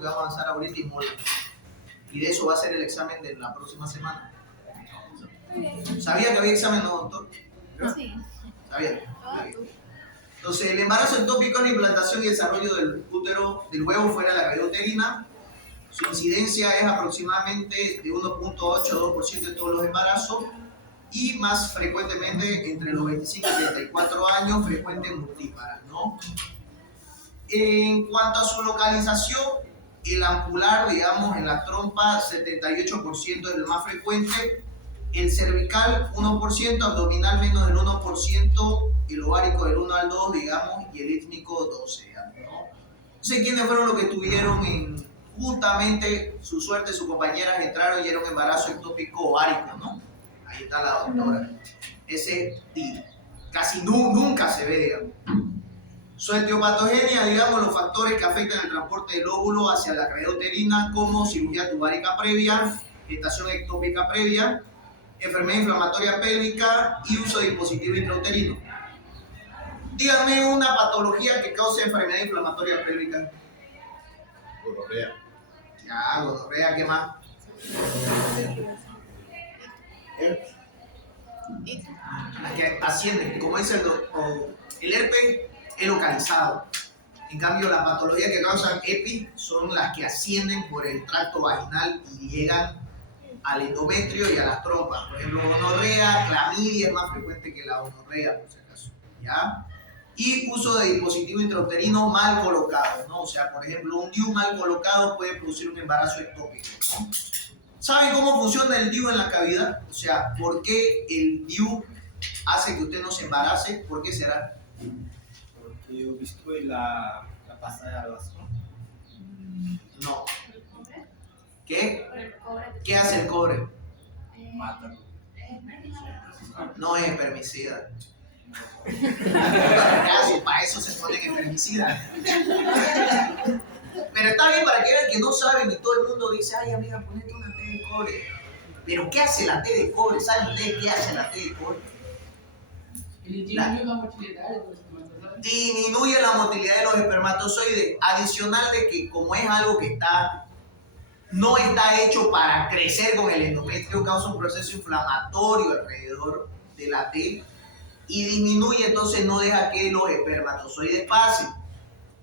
que vamos a avanzar ahorita y mola. Y de eso va a ser el examen de la próxima semana. ¿Sabía que había examen, no, doctor? Sí. ¿Sabía? Entonces, el embarazo ectópico es la implantación y desarrollo del útero, del huevo fuera de la cavidad uterina. Su incidencia es aproximadamente de 1.8 a 2% de todos los embarazos y más frecuentemente entre los 25 y 34 años, frecuente en multíparas, ¿no? En cuanto a su localización, el ampular, digamos, en la trompa, 78% es el más frecuente, el cervical 1%, abdominal menos del 1%, el ovárico del 1 al 2, digamos, y el étnico 12, digamos, ¿no? Entonces, ¿quiénes fueron los que tuvieron justamente su suerte, sus compañeras entraron y era un embarazo ectópico ovárico, ¿no? Ahí está la doctora. Ese casi nunca se ve, digamos. Su etiopatogenia, digamos, los factores que afectan el transporte del óvulo hacia la cavidad uterina, como cirugía tubárica previa, gestación ectópica previa, enfermedad inflamatoria pélvica y uso de dispositivo intrauterino. Díganme una patología que cause enfermedad inflamatoria pélvica. Gonorrea. Ya, gonorrea, ¿qué más? Las que ascienden, como dice el herpes es localizado. En cambio, las patologías que causan EPI son las que ascienden por el tracto vaginal y llegan al endometrio y a las trompas. Por ejemplo, gonorrea, clamidia es más frecuente que la gonorrea, por si acaso. ¿Ya? Y uso de dispositivo intrauterino mal colocado, ¿no? O sea, por ejemplo, un DIU mal colocado puede producir un embarazo ectópico, ¿no? ¿Saben cómo funciona el DIU en la cavidad? O sea, ¿por qué el DIU hace que usted no se embarace? ¿Por qué será? Porque yo he visto la pasada de las No. ¿Qué? ¿Qué hace el cobre? mata. No es espermicida. Para eso se ponen espermicidas. Pero está bien para que vean que no saben y todo el mundo dice, ay amiga, ponete una T de cobre. Pero ¿qué hace la T de cobre? ¿Saben ustedes qué hace la T de cobre? Disminuye la motilidad de los espermatozoides. Adicional de que como es algo que no está hecho para crecer con el endometrio, causa un proceso inflamatorio alrededor de la T y disminuye, entonces no deja que los espermatozoides pasen.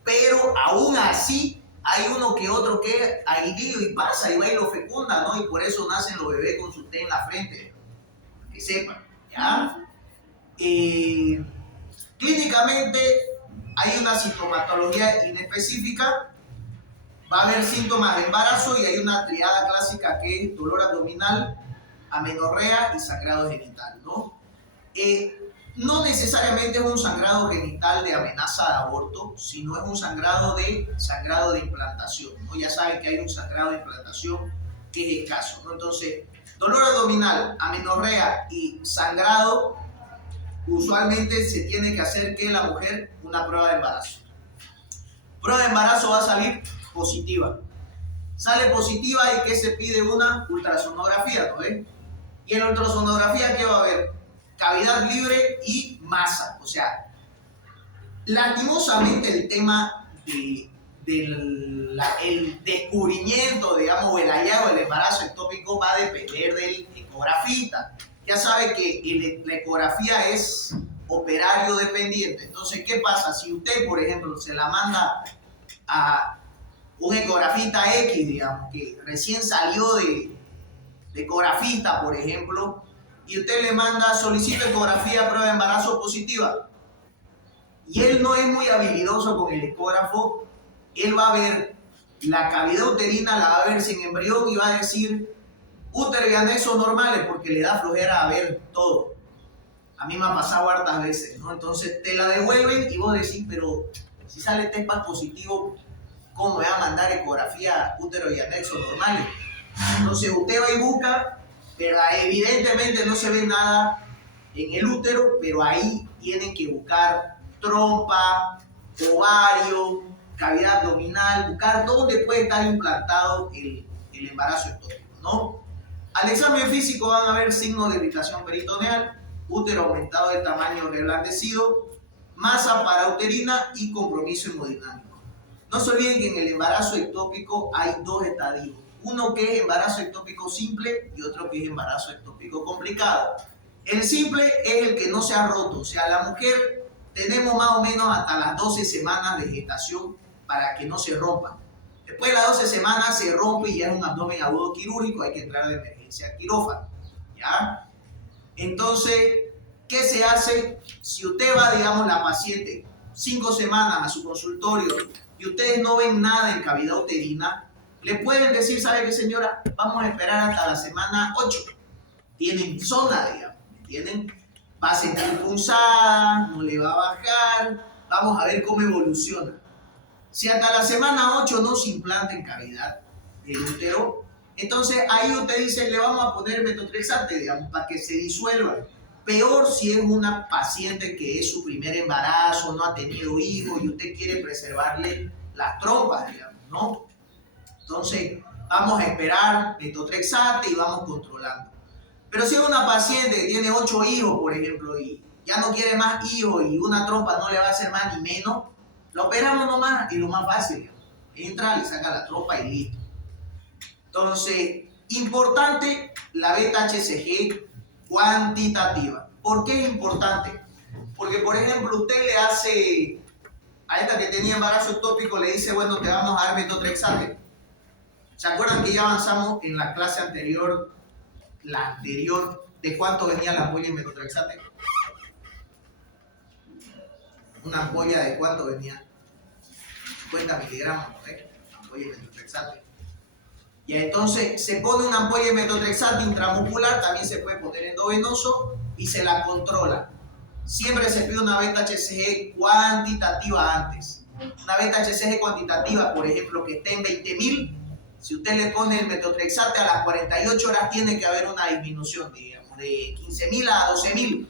Pero aún así hay uno que otro que aguilillo y pasa y va y lo fecunda, ¿no? Y por eso nacen los bebés con su T en la frente, que sepan, ¿ya? Clínicamente hay una sintomatología inespecífica, va a haber síntomas de embarazo y hay una triada clásica que es dolor abdominal, amenorrea y sangrado genital, ¿no? No necesariamente es un sangrado genital de amenaza de aborto, sino es un sangrado de implantación, ¿no? Ya saben que hay un sangrado de implantación que es escaso, ¿no? Entonces, dolor abdominal, amenorrea y sangrado, usualmente se tiene que hacer que la mujer una prueba de embarazo. Prueba de embarazo va a salir positiva. Sale positiva y que se pide una ultrasonografía, ¿no ves? Y en la ultrasonografía, ¿qué va a haber? Cavidad libre y masa. O sea, lastimosamente el tema del descubrimiento, digamos, o el hallazgo del embarazo ectópico va a depender del ecografista. Ya sabe que la ecografía es operario dependiente. Entonces, ¿qué pasa? Si usted, por ejemplo, se la manda a un ecografista X, digamos, que recién salió de ecografista, por ejemplo, y usted le manda, solicita ecografía, prueba de embarazo positiva, y él no es muy habilidoso con el ecógrafo, él va a ver la cavidad uterina, la va a ver sin embrión y va a decir útero y anexos normales, porque le da flojera a ver todo. A mí me ha pasado hartas veces, ¿no? Entonces te la devuelven y vos decís, pero si sale TESPAS positivo, ¿cómo me va a mandar ecografía útero y anexos normales? Entonces usted va y busca, pero evidentemente no se ve nada en el útero, pero ahí tienen que buscar trompa, ovario, cavidad abdominal, buscar dónde puede estar implantado el embarazo ectópico, ¿no? Al examen físico van a ver signos de irritación peritoneal, útero aumentado de tamaño reblandecido, masa parauterina y compromiso hemodinámico. No se olviden que en el embarazo ectópico hay dos estadios. Uno que es embarazo ectópico simple y otro que es embarazo ectópico complicado. El simple es el que no se ha roto. O sea, la mujer tenemos más o menos hasta las 12 semanas de gestación para que no se rompa. Después de las 12 semanas se rompe y ya es un abdomen agudo quirúrgico, hay que entrar de emergencia a quirófano. ¿Ya? Entonces, ¿qué se hace? Si usted va, digamos, la paciente 5 semanas a su consultorio y ustedes no ven nada en cavidad uterina, le pueden decir, ¿sabe qué, señora? Vamos a esperar hasta la semana 8. Tienen zona, digamos, va a sentir punzada, no le va a bajar, vamos a ver cómo evoluciona. Si hasta la semana 8 no se implanta en cavidad del útero, entonces ahí usted dice, le vamos a poner metotrexate, digamos, para que se disuelva. Peor si es una paciente que es su primer embarazo, no ha tenido hijos y usted quiere preservarle las trompas, digamos, ¿no? Entonces, vamos a esperar metotrexate y vamos controlando. Pero si es una paciente que tiene 8 hijos, por ejemplo, y ya no quiere más hijos y una trompa no le va a hacer más ni menos, lo operamos nomás y lo más fácil, digamos. Entra, le saca la trompa y listo. Entonces, importante la beta-HCG cuantitativa. ¿Por qué es importante? Porque, por ejemplo, usted le hace a esta que tenía embarazo ectópico, le dice, bueno, te vamos a dar metotrexate. ¿Se acuerdan que ya avanzamos en la clase anterior, de cuánto venía la ampolla en metotrexate? Una ampolla de cuánto venía, 50 miligramos, ¿no? Ampolla de metotrexate. Y entonces se pone una ampolla de metotrexate intramuscular, también se puede poner endovenoso y se la controla. Siempre se pide una beta-HCG cuantitativa antes. Una beta-HCG cuantitativa, por ejemplo, que esté en 20.000, si usted le pone el metotrexate a las 48 horas tiene que haber una disminución, digamos, de 15.000 a 12.000.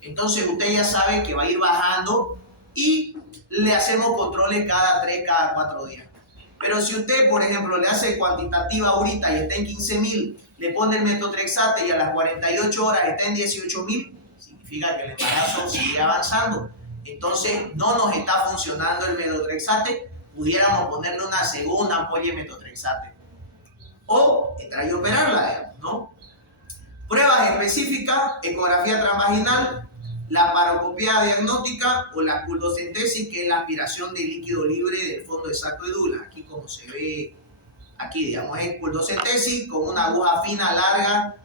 Entonces usted ya sabe que va a ir bajando y le hacemos controles cada 3, cada 4 días. Pero si usted, por ejemplo, le hace cuantitativa ahorita y está en 15.000, le pone el metotrexate y a las 48 horas está en 18.000, significa que el embarazo sigue avanzando. Entonces no nos está funcionando el metotrexate, pudiéramos ponerle una segunda ampolla de metotrexate. O entrar y operarla, digamos, ¿no? Pruebas específicas, ecografía transvaginal, la paroscopía diagnóstica o la cultocentesis, que es la aspiración de líquido libre del fondo de saco de Douglas. Aquí como se ve, aquí digamos es cultocentesis, con una aguja fina, larga,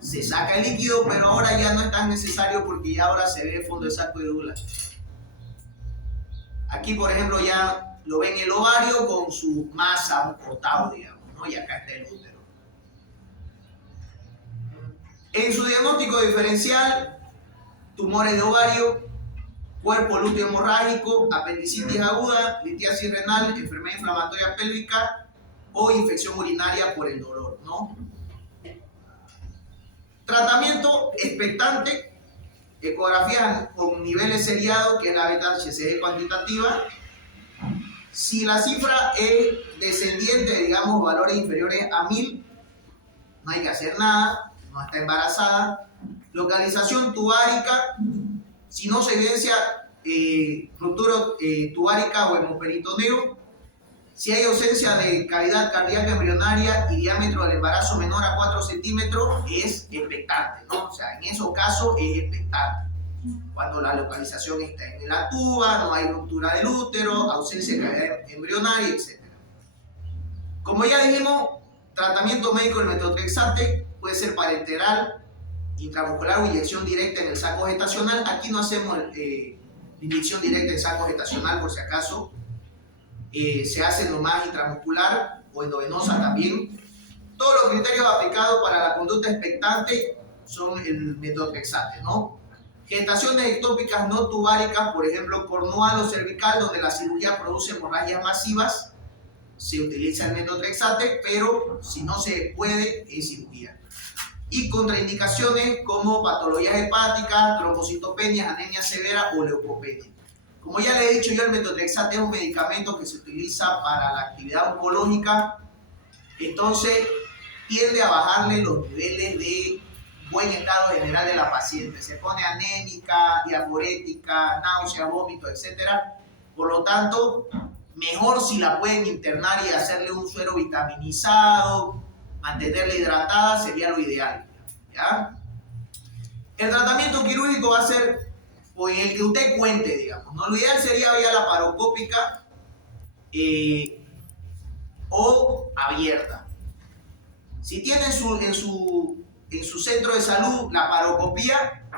se saca el líquido, pero ahora ya no es tan necesario porque ya ahora se ve el fondo de saco de Douglas. Aquí por ejemplo ya lo ven el ovario con su masa, un cortado, digamos, ¿no? Y acá está el útero. En su diagnóstico diferencial, tumores de ovario, cuerpo lúteo hemorrágico, apendicitis aguda, litiasis renal, enfermedad inflamatoria pélvica o infección urinaria por el dolor, ¿no? Tratamiento expectante, ecografía con niveles seriados, que es la beta-HCG cuantitativa. Si la cifra es descendiente, digamos valores inferiores a 1000, no hay que hacer nada, no está embarazada. Localización tubárica, si no se evidencia ruptura tubárica o hemoperitoneo, si hay ausencia de cavidad cardíaca embrionaria y diámetro del embarazo menor a 4 centímetros, es expectante, ¿no? O sea, en esos casos es expectante. Cuando la localización está en la tuba, no hay ruptura del útero, ausencia de cavidad embrionaria, etc. Como ya dijimos, tratamiento médico del metotrexate puede ser parenteral, intramuscular o inyección directa en el saco gestacional. Aquí no hacemos inyección directa en saco gestacional por si acaso. Se hace nomás intramuscular o endovenosa también. Todos los criterios aplicados para la conducta expectante son el metotrexate, ¿no? Gestaciones ectópicas no tubáricas, por ejemplo, cornual o cervical, donde la cirugía produce hemorragias masivas, se utiliza el metotrexate, pero si no se puede, es cirugía. Y contraindicaciones como patologías hepáticas, trombocitopenias, anemia severa o leucopenia. Como ya le he dicho yo, el metotrexate es un medicamento que se utiliza para la actividad oncológica, entonces tiende a bajarle los niveles de buen estado general de la paciente. Se pone anémica, diaforética, náusea, vómito, etc. Por lo tanto, mejor si la pueden internar y hacerle un suero vitaminizado, mantenerla hidratada, sería lo ideal, ¿ya? El tratamiento quirúrgico va a ser o en el que usted cuente, digamos, ¿no? Lo ideal sería vía laparoscópica o abierta. Si tiene en su centro de salud laparoscopía,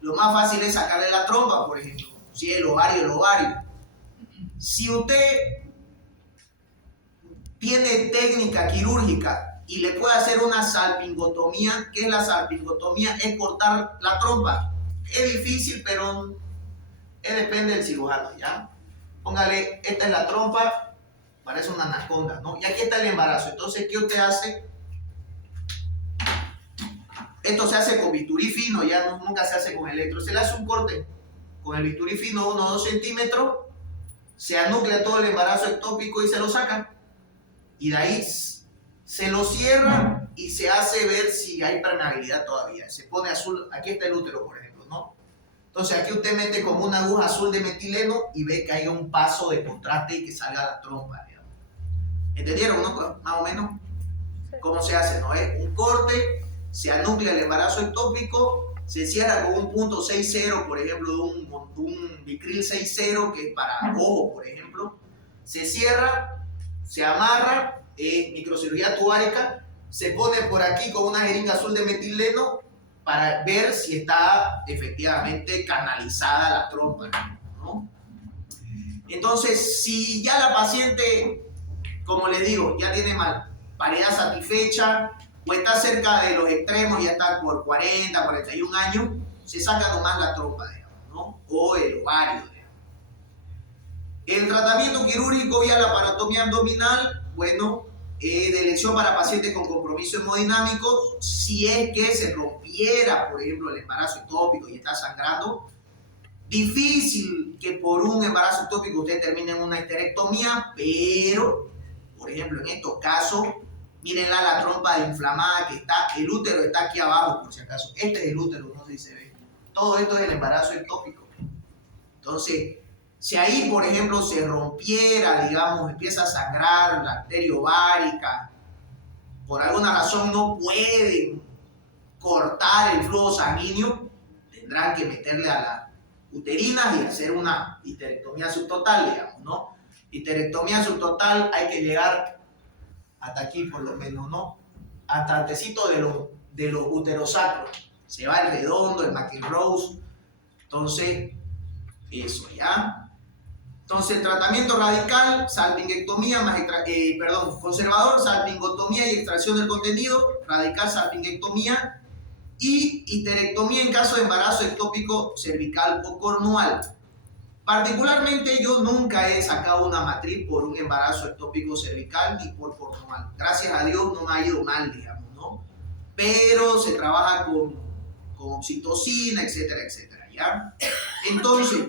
lo más fácil es sacarle la trompa, por ejemplo. Si el ovario. Si usted tiene técnica quirúrgica y le puede hacer una salpingotomía, ¿qué es la salpingotomía? Es cortar la trompa. Es difícil, pero depende del cirujano, ¿ya? Póngale, esta es la trompa, parece una anaconda, ¿no? Y aquí está el embarazo. Entonces, ¿qué usted hace? Esto se hace con bisturí fino, ya nunca se hace con electro. Se le hace un corte con el bisturí fino, 1 o 2 centímetros, se anuclea todo el embarazo ectópico y se lo saca. Y de ahí se lo cierra y se hace ver si hay permeabilidad todavía. Se pone azul, aquí está el útero, por ejemplo, ¿no? Entonces aquí usted mete como una aguja azul de metileno y ve que hay un paso de contraste y que salga la trompa, digamos. ¿Entendieron, no? Más o menos. ¿Cómo se hace, no? Es un corte, se anuclea el embarazo ectópico, se cierra con un punto 6.0, por ejemplo, de un Vicryl 6.0, que es para ojo, por ejemplo. Se cierra, se amarra, microcirugía tubárica, se pone por aquí con una jeringa azul de metileno para ver si está efectivamente canalizada la trompa, ¿no? Entonces, si ya la paciente, como les digo, ya tiene paridad satisfecha o está cerca de los extremos, ya está por 40, 41 años, se saca nomás la trompa, digamos, ¿no? O el ovario, digamos. El tratamiento quirúrgico vía laparotomía abdominal, bueno, de elección para pacientes con compromiso hemodinámico, si es que se rompiera, por ejemplo, el embarazo ectópico y está sangrando. Difícil que por un embarazo ectópico usted termine en una histerectomía, pero, por ejemplo, en estos casos, mírenla la trompa de inflamada que está, el útero está aquí abajo, por si acaso. Este es el útero, no sé si se ve. Todo esto es el embarazo ectópico. Entonces, si ahí, por ejemplo, se rompiera, digamos, empieza a sangrar la arteria ovárica, por alguna razón no pueden cortar el flujo sanguíneo, tendrán que meterle a las uterinas y hacer una histerectomía subtotal, digamos, ¿no? Histerectomía subtotal hay que llegar hasta aquí, por lo menos, ¿no? Hasta antecito de los uterosacros. Se va el redondo, el McEnroe. Entonces, eso, ¿ya? Entonces, el tratamiento radical, salpingectomía, conservador, salpingotomía y extracción del contenido, radical, salpingectomía y histerectomía en caso de embarazo ectópico cervical o cornual. Particularmente, yo nunca he sacado una matriz por un embarazo ectópico cervical ni por cornual. Gracias a Dios no me ha ido mal, digamos, ¿no? Pero se trabaja con oxitocina, etcétera, etcétera, ¿ya? Entonces,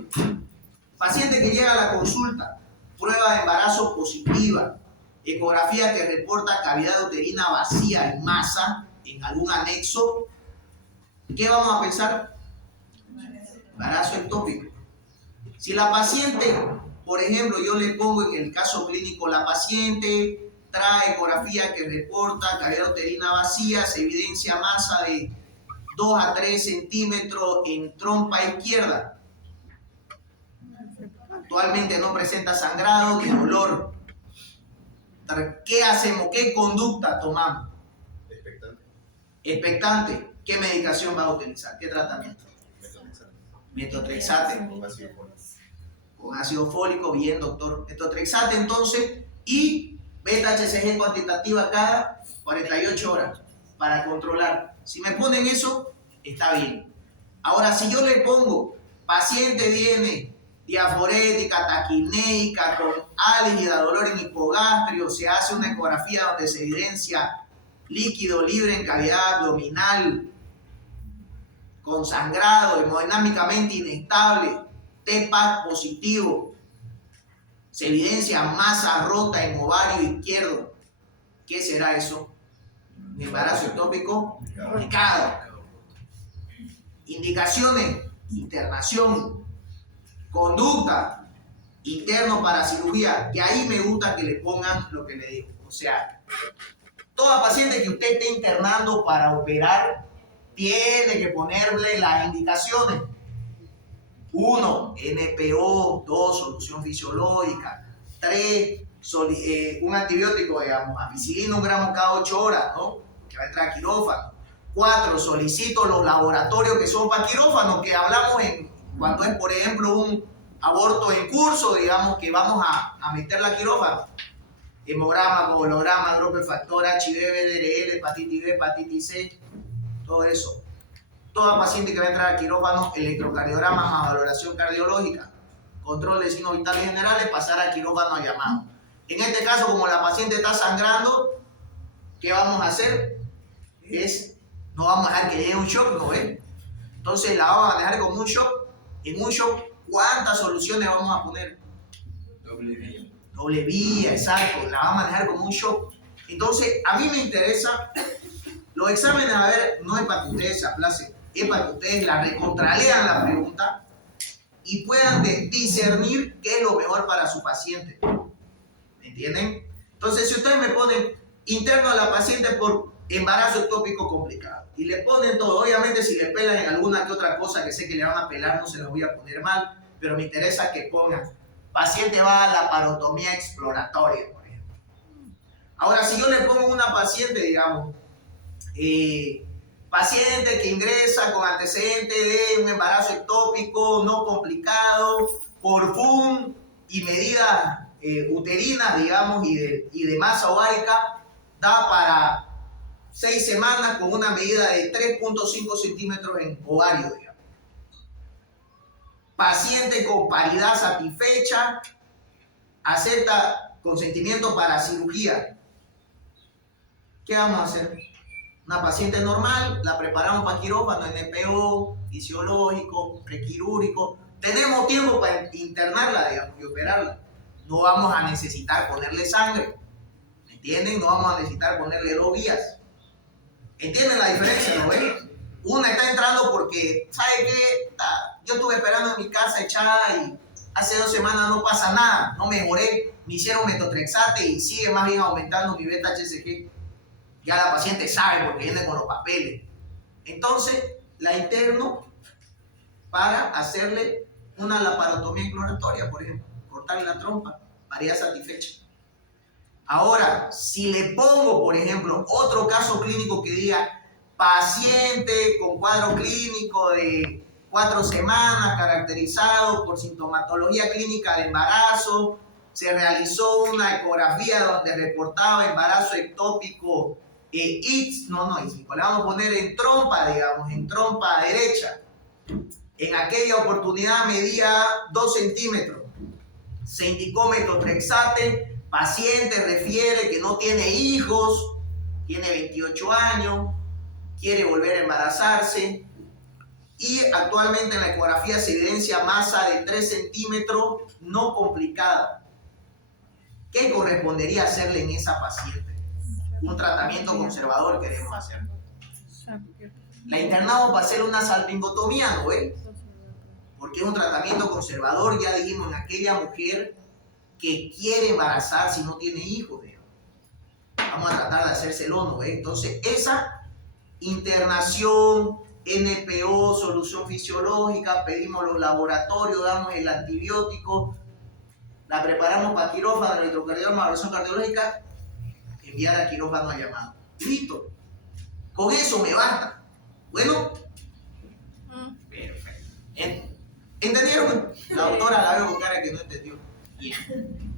paciente que llega a la consulta, prueba de embarazo positiva, ecografía que reporta cavidad uterina vacía en masa, en algún anexo, ¿qué vamos a pensar? Embarazo ectópico. Si la paciente, por ejemplo, yo le pongo en el caso clínico, la paciente trae ecografía que reporta cavidad uterina vacía, se evidencia masa de 2 a 3 centímetros en trompa izquierda. Actualmente no presenta sangrado ni dolor. ¿Qué hacemos? ¿Qué conducta tomamos? Expectante. ¿Qué medicación va a utilizar? ¿Qué tratamiento? Metotrexate. Con ácido fólico, bien, doctor. Metotrexate, entonces, y beta-HCG cuantitativa cada 48 horas para controlar. Si me ponen eso, está bien. Ahora, si yo le pongo, paciente viene diaforética, taquineica, con álgida, dolor en hipogastrio, se hace una ecografía donde se evidencia líquido libre en cavidad abdominal, con sangrado, hemodinámicamente inestable, TPAC positivo, se evidencia masa rota en ovario izquierdo. ¿Qué será eso? Embarazo ectópico complicado. Indicaciones: internación. Conducta: interno para cirugía, que ahí me gusta que le pongan lo que le digo. O sea, toda paciente que usted esté internando para operar tiene que ponerle las indicaciones. 1, NPO, 2, solución fisiológica, 3, un antibiótico, digamos, ampicilina 1 gramo cada 8 horas, ¿no? Que va a entrar a quirófano. 4, solicito los laboratorios que son para quirófano, que hablamos cuando es, por ejemplo, un aborto en curso, digamos, que vamos a meter la quirófano. Hemograma, coagulograma, grupo de factor HIV, BDRL, hepatitis B, hepatitis C, todo eso. Toda paciente que va a entrar a quirófano, electrocardiograma más valoración cardiológica, control de signos vitales generales, pasar a quirófano a llamado. En este caso, como la paciente está sangrando, ¿qué vamos a hacer? No vamos a dejar que llegue un shock, ¿no ven? Entonces la vamos a dejar como un shock. En un shock, ¿cuántas soluciones vamos a poner? Doble vía. Doble vía, exacto. La vamos a dejar como un shock. Entonces, a mí me interesa, los exámenes, a ver, no es para que ustedes se aplacen, es para que ustedes la recontralean la pregunta y puedan discernir qué es lo mejor para su paciente. ¿Me entienden? Entonces, si ustedes me ponen interno a la paciente por embarazo ectópico complicado y le ponen todo, obviamente si le pelan en alguna que otra cosa que sé que le van a pelar, no se los voy a poner mal, pero me interesa que pongan paciente va a la parotomía exploratoria, por ejemplo. Ahora, si yo le pongo una paciente, digamos, paciente que ingresa con antecedente de un embarazo ectópico no complicado por FUM y medidas uterinas, digamos, y de masa ovárica, da para 6 semanas con una medida de 3.5 centímetros en ovario, digamos. Paciente con paridad satisfecha, acepta consentimiento para cirugía. ¿Qué vamos a hacer? Una paciente normal, la preparamos para quirófano, NPO, fisiológico, prequirúrgico. Tenemos tiempo para internarla, digamos, y operarla. No vamos a necesitar ponerle sangre. ¿Me entienden? No vamos a necesitar ponerle 2 vías. ¿Entienden la diferencia? ¿No ven? Una está entrando porque, ¿sabe qué? Yo estuve esperando en mi casa echada y hace 2 semanas no pasa nada. No mejoré, me hicieron metotrexate y sigue más bien aumentando mi beta-HCG. Ya la paciente sabe porque viene con los papeles. Entonces, la interno para hacerle una laparotomía exploratoria, por ejemplo, cortarle la trompa, paridad satisfecha. Ahora, si le pongo, por ejemplo, otro caso clínico que diga paciente con cuadro clínico de 4 semanas, caracterizado por sintomatología clínica de embarazo, se realizó una ecografía donde reportaba embarazo ectópico le vamos a poner en trompa, digamos, en trompa derecha. En aquella oportunidad medía 2 centímetros. Se indicó metotrexate, paciente refiere que no tiene hijos, tiene 28 años, quiere volver a embarazarse y actualmente en la ecografía se evidencia masa de 3 centímetros no complicada. ¿Qué correspondería hacerle en esa paciente? Un tratamiento conservador queremos hacer. La internamos para hacer una salpingotomía, ¿no ves? Porque es un tratamiento conservador, ya dijimos, en aquella mujer que quiere embarazar si no tiene hijos, digamos. Vamos a tratar de hacérselo, ¿no ves? Entonces, esa internación, NPO, solución fisiológica, pedimos los laboratorios, damos el antibiótico, la preparamos para quirófano, electrocardiograma, valoración cardiológica, enviar a quirófano a llamado. Listo. Con eso me basta. Bueno. Perfecto. ¿Entendieron? La doctora la veo con cara que no entendió. Bien.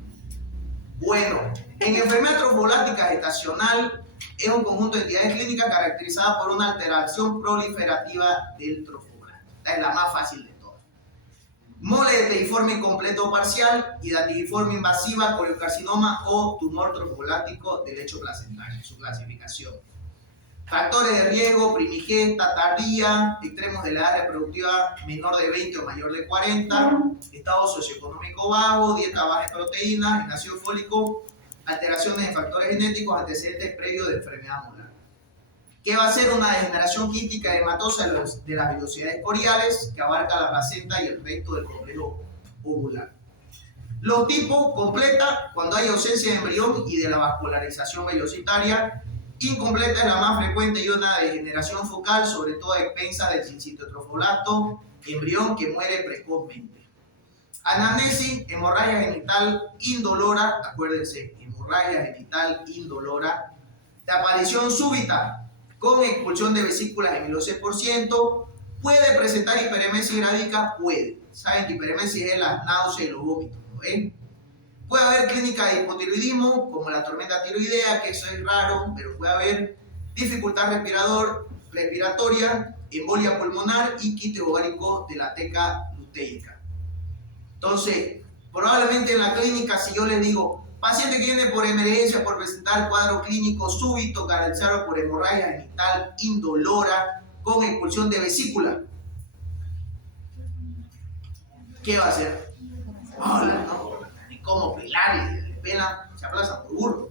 Bueno, en enfermedad trofoblástica gestacional es un conjunto de entidades clínicas caracterizadas por una alteración proliferativa del trofoblasto. Esta es la más fácil de todas. Mole de teiforme incompleto o parcial y datiforme invasiva, coriocarcinoma o tumor trofoblástico del lecho placentario, su clasificación. Factores de riesgo: primigesta, tardía, extremos de la edad reproductiva menor de 20 o mayor de 40, estado socioeconómico bajo, dieta baja en proteínas, ácido fólico, alteraciones en factores genéticos, antecedentes previos de enfermedad molar. ¿Qué va a ser? Una degeneración quística hematosa de las vellosidades coriales que abarca la placenta y el recto del complejo ovular. Los tipos: completa, cuando hay ausencia de embrión y de la vascularización velocitaria. Incompleta es la más frecuente y una degeneración focal, sobre todo a expensas del sincitotrofoblasto, embrión que muere precozmente. Anamnesis: hemorragia genital indolora, acuérdense, hemorragia genital indolora, de aparición súbita, con expulsión de vesículas en 1006%, puede presentar hiperemesis grávica, puede. Saben que hiperemesis es la náusea y los vómitos, ¿no ven? Puede haber clínica de hipotiroidismo, como la tormenta tiroidea, que eso es raro, pero puede haber dificultad respiratoria, embolia pulmonar y quiste ovárico de la teca luteica. Entonces, probablemente en la clínica, si yo les digo, paciente que viene por emergencia por presentar cuadro clínico súbito caracterizado por hemorragia genital indolora con expulsión de vesícula, ¿qué va a hacer? Hola, no, ni cómo pelar, le pelan, se aplazan por burro.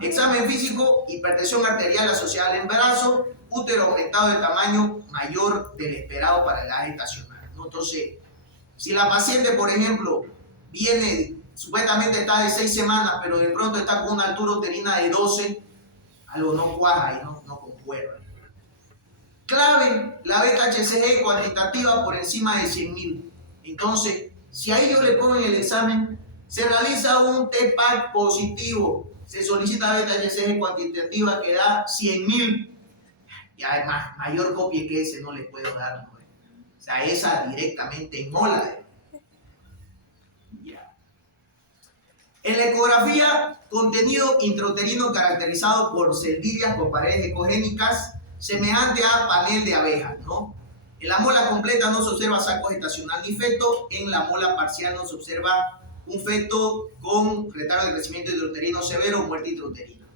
Examen físico: hipertensión arterial asociada al embarazo, útero aumentado de tamaño mayor del esperado para la edad gestacional, ¿no? Entonces, si la paciente, por ejemplo, viene, supuestamente está de 6 semanas, pero de pronto está con una altura uterina de 12, algo no cuaja y no concuerda. Clave: la beta-HCG cuantitativa por encima de 100.000. Entonces, si ahí yo le pongo en el examen, se realiza un TPAC positivo, se solicita beta-HCG cuantitativa que da 100.000. Y además, mayor copia que ese no les puedo dar, ¿no? O sea, esa directamente en mola. Ya. En la ecografía: contenido intrauterino caracterizado por celdirias con paredes ecogénicas semejante a panel de abejas, ¿no? En la mola completa no se observa saco gestacional ni feto. En la mola parcial no se observa un feto con retardo de crecimiento intrauterino severo o muerte intrauterina.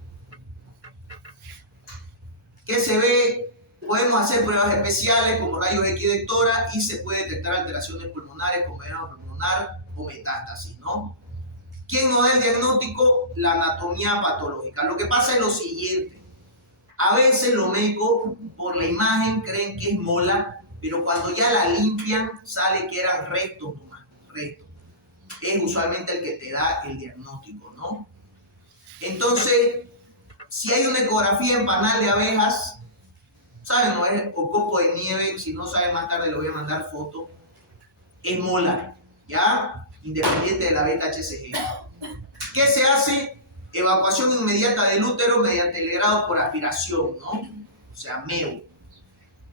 ¿Qué se ve? Podemos hacer pruebas especiales como rayos X de tora y se puede detectar alteraciones pulmonares como edema pulmonar o metástasis, ¿no? ¿Quién nos da el diagnóstico? La anatomía patológica. Lo que pasa es lo siguiente: a veces los médicos por la imagen creen que es mola, pero cuando ya la limpian sale que eran restos nomás, restos. Es usualmente el que te da el diagnóstico, ¿no? Entonces, si hay una ecografía en panal de abejas, ¿saben? No es o copo de nieve, si no saben más tarde le voy a mandar foto, es mola, ¿ya? Independiente de la beta-HCG. ¿Qué se hace? Evacuación inmediata del útero mediante el legrado por aspiración, ¿no? O sea, MEO.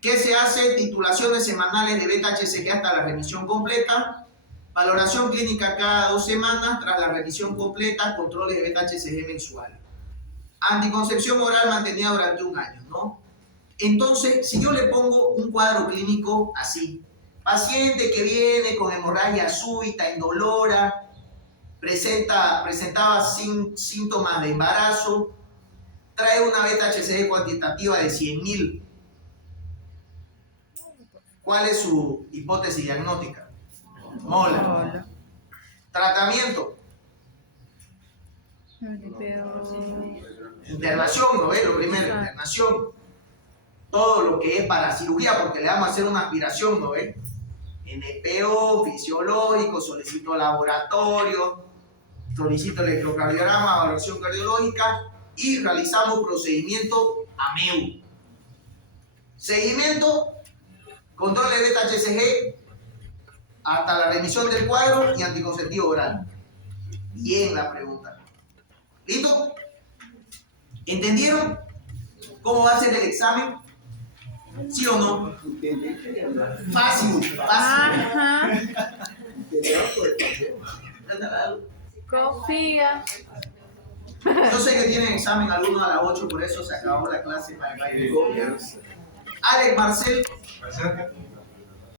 ¿Qué se hace? Titulaciones semanales de beta-HCG hasta la remisión completa. Valoración clínica cada 2 semanas tras la remisión completa. Controles de beta-HCG mensuales. Anticoncepción oral mantenida durante 1 año, ¿no? Entonces, si yo le pongo un cuadro clínico así: paciente que viene con hemorragia súbita, indolora, presentaba síntomas de embarazo, trae una beta-HCG cuantitativa de 100.000. ¿Cuál es su hipótesis diagnóstica? Mola. Tratamiento: internación, ¿no ves? Lo primero, internación. Todo lo que es para cirugía, porque le vamos a hacer una aspiración, ¿no ves? NPO, fisiológico, solicito laboratorio, solicito electrocardiograma, valoración cardiológica y realizamos procedimiento AMEU. Seguimiento: control de beta-HCG hasta la remisión del cuadro y anticonceptivo oral. Bien la pregunta. ¿Listo? ¿Entendieron cómo va a ser el examen? ¿Sí o no? Fácil. Ajá. Confía. Yo sé que tienen examen algunos a las 8, por eso se acabó la clase para que vayan. Alex, Marcel.